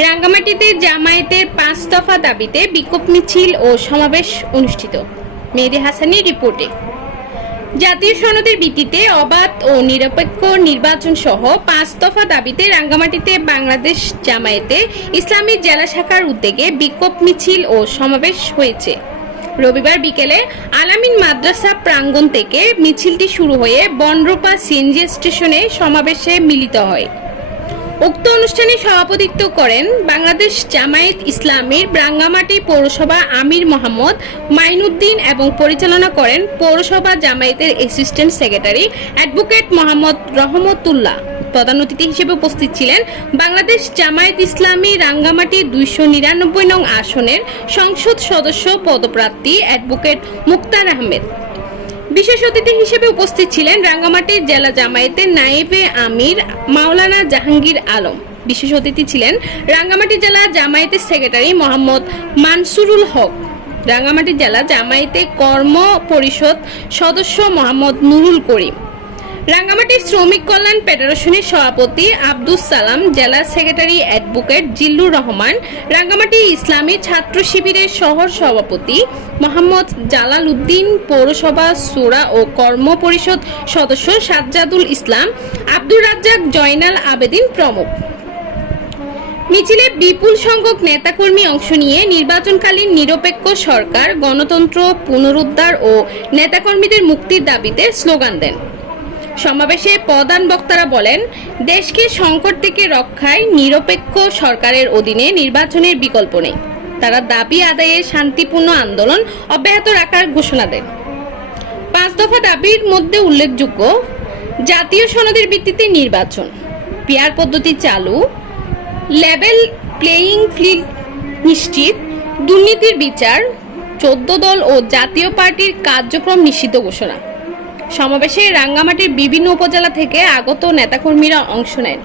রাঙ্গামাটিতে জামায়াতের ৫ দফা দাবিতে বিক্ষোভ মিছিল ও সমাবেশ অনুষ্ঠিত। মেহেদী হাসানের রিপোর্টে। জাতীয় সনদের ভিত্তিতে অবাধ ও নিরপেক্ষ নির্বাচন সহ ৫ দফা দাবিতে রাঙ্গামাটিতে বাংলাদেশ জামায়াতে ইসলামী জেলা শাখার উদ্যোগে বিক্ষোভ মিছিল ও সমাবেশ হয়েছে। রবিবার বিকেলে আলামিন মাদ্রাসা প্রাঙ্গণ থেকে মিছিলটি শুরু হয়ে বনরূপা সিএনজি স্টেশনে সমাবেশে মিলিত হয়। উক্ত অনুষ্ঠানে সভাপতিত্ব করেন বাংলাদেশ জামায়াত ইসলামীর রাঙ্গামাটি পৌরসভা আমির মোহাম্মদ মাইনুদ্দিন এবং পরিচালনা করেন পৌরসভা জামায়াতের অ্যাসিস্ট্যান্ট সেক্রেটারি অ্যাডভোকেট মোহাম্মদ রহমতুল্লাহ। প্রধান অতিথি হিসেবে উপস্থিত ছিলেন বাংলাদেশ জামায়াত ইসলামী রাঙ্গামাটি ২৯৯ নং আসনের সংসদ সদস্য পদপ্রার্থী অ্যাডভোকেট মুক্তার আহমেদ। বিশেষ অতিথি হিসেবে উপস্থিত ছিলেন রাঙ্গামাটি জেলা জামায়াতের নায়েবে আমির মাওলানা জাহাঙ্গীর আলম। বিশেষ অতিথি ছিলেন রাঙ্গামাটি জেলা জামায়াতের সেক্রেটারি মোহাম্মদ মানসুরুল হক, রাঙ্গামাটি জেলা জামায়াতে কর্ম পরিষদ সদস্য মোহাম্মদ নুরুল করিম, রাঙ্গামাটি শ্রমিক কল্যাণ ফেডারেশনের সভাপতি আব্দুস সালাম, জেলা সেক্রেটারি অ্যাডভোকেট জিল্লুর রহমান, রাঙ্গামাটি ইসলামী ছাত্র শিবিরের শহর সভাপতি মোহাম্মদ জালাল উদ্দিন, পৌরসভা সুরা ও কর্ম পরিষদ সদস্য সাজ্জাদুল ইসলাম, আব্দুর রাজ্জাক, জয়নাল আবেদিন প্রমুখ। মিছিলে বিপুল সংখ্যক নেতাকর্মী অংশ নিয়ে নির্বাচনকালীন নিরপেক্ষ সরকার, গণতন্ত্র পুনরুদ্ধার ও নেতাকর্মীদের মুক্তির দাবিতে স্লোগান দেন। সমাবেশে প্রধান বক্তারা বলেন, দেশকে সংকট থেকে রক্ষায় নিরপেক্ষ সরকারের অধীনে নির্বাচনের বিকল্প নেই। তারা দাবি আদায়ে শান্তিপূর্ণ আন্দোলন অব্যাহত রাখার ঘোষণা দেন। ৫ দফা দাবির মধ্যে উল্লেখযোগ্য: জাতীয় সনদের ভিত্তিতে নির্বাচন, পিআর পদ্ধতি চালু, লেভেল প্লেয়িং ফিল্ড নিশ্চিত, দুর্নীতির বিচার, ১৪ দল ও জাতীয় পার্টির কার্যক্রম নিষিদ্ধ ঘোষণা। সমাবেশে রাঙ্গামাটির বিভিন্ন উপজেলা থেকে আগত নেতাকর্মীরা অংশ নেন।